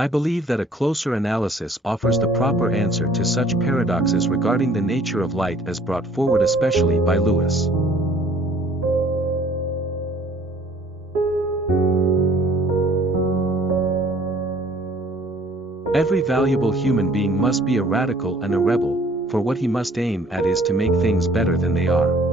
I believe that a closer analysis offers the proper answer to such paradoxes regarding the nature of light as brought forward especially by Lewis. Every valuable human being must be a radical and a rebel, for what he must aim at is to make things better than they are.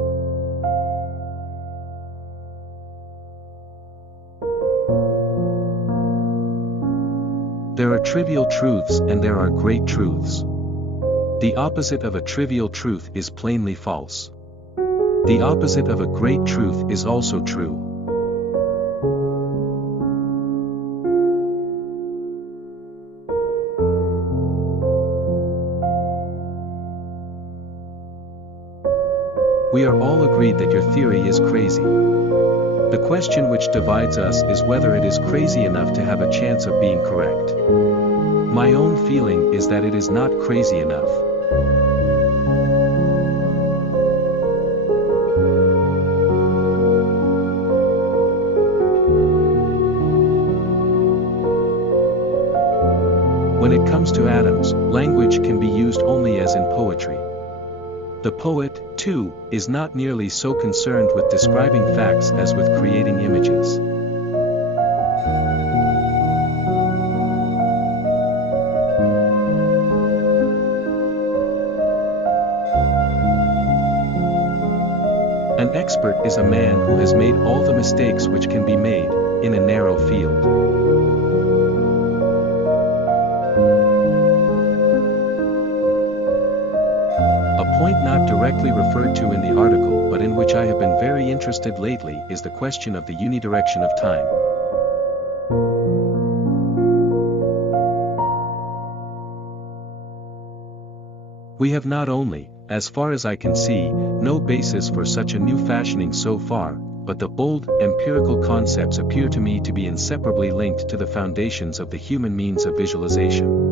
There are trivial truths and there are great truths. The opposite of a trivial truth is plainly false. The opposite of a great truth is also true. We are all agreed that your theory is crazy. The question which divides us is whether it is crazy enough to have a chance of being correct. My own feeling is that it is not crazy enough. When it comes to atoms, language can be used only as in poetry. The poet, too, is not nearly so concerned with describing facts as with creating images. An expert is a man who has made all the mistakes which can be made, in a narrow field. A point not directly referred to in the article but in which I have been very interested lately is the question of the unidirection of time. We have not only, as far as I can see, no basis for such a new fashioning so far, but the old, empirical concepts appear to me to be inseparably linked to the foundations of the human means of visualization.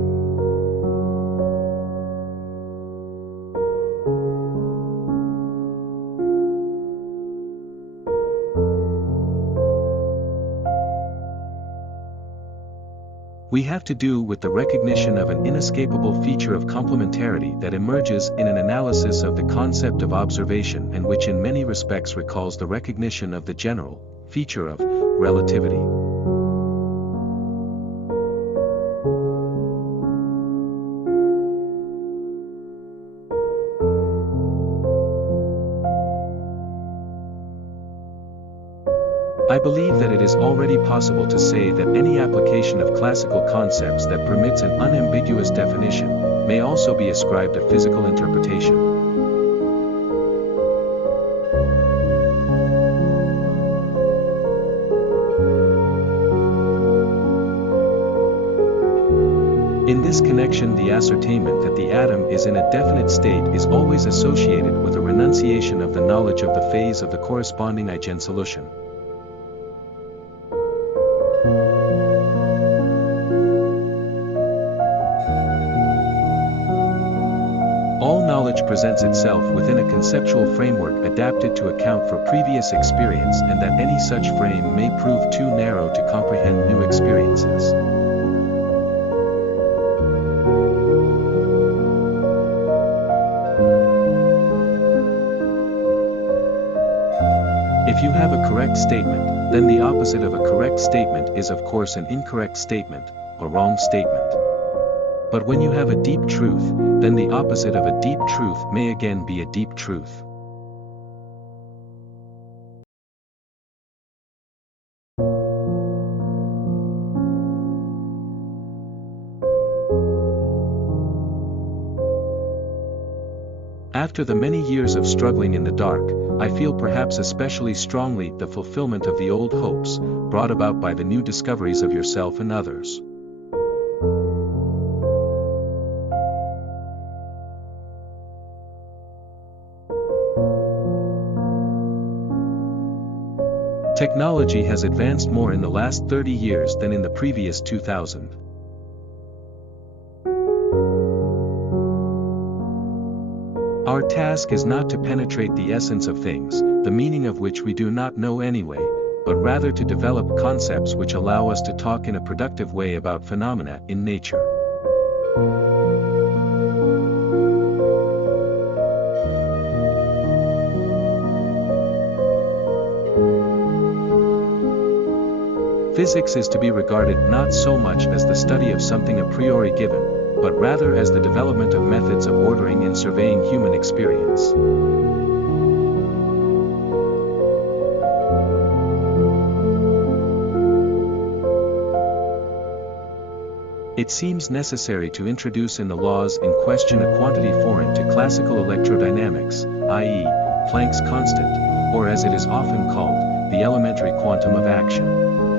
We have to do with the recognition of an inescapable feature of complementarity that emerges in an analysis of the concept of observation and which in many respects recalls the recognition of the general feature of relativity. I believe that it is already possible to say that any application of classical concepts that permits an unambiguous definition may also be ascribed a physical interpretation. In this connection, the ascertainment that the atom is in a definite state is always associated with a renunciation of the knowledge of the phase of the corresponding eigensolution. All knowledge presents itself within a conceptual framework adapted to account for previous experience, and that any such frame may prove too narrow to comprehend new experiences. If you have a correct statement, then the opposite of a correct statement is of course an incorrect statement, a wrong statement. But when you have a deep truth, then the opposite of a deep truth may again be a deep truth. After the many years of struggling in the dark, I feel perhaps especially strongly the fulfillment of the old hopes, brought about by the new discoveries of yourself and others. Technology has advanced more in the last 30 years than in the previous 2000. Our task is not to penetrate the essence of things, the meaning of which we do not know anyway, but rather to develop concepts which allow us to talk in a productive way about phenomena in nature. Physics is to be regarded not so much as the study of something a priori given, but rather as the development of methods of ordering and surveying human experience. It seems necessary to introduce in the laws in question a quantity foreign to classical electrodynamics, i.e., Planck's constant, or as it is often called, the elementary quantum of action.